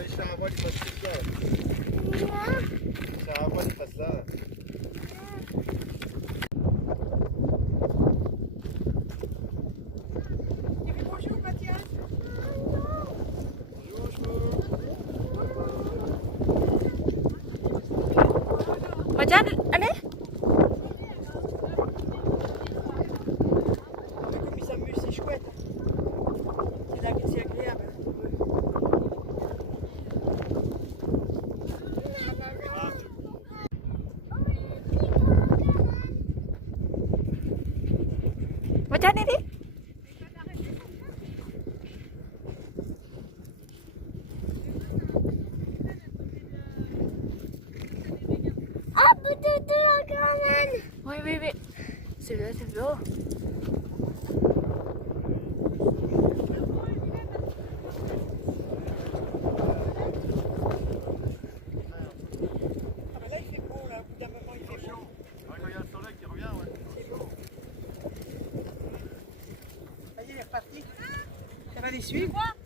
les chars à voile ils passent tout ça. Les chars à voile ils passent là. Bonjour Mathias. Majan, allez. Comme ils s'amusent, c'est chouette. C'est agréable. Majan ini. Oh, betul-betul kawan. Oui. C'est là, c'est beau. Ah bah là il fait beau, là, au bout d'un moment il fait beau. Quand il y a le soleil qui revient, ouais. C'est beau. Ça y est, il est reparti. Ça va les suivre.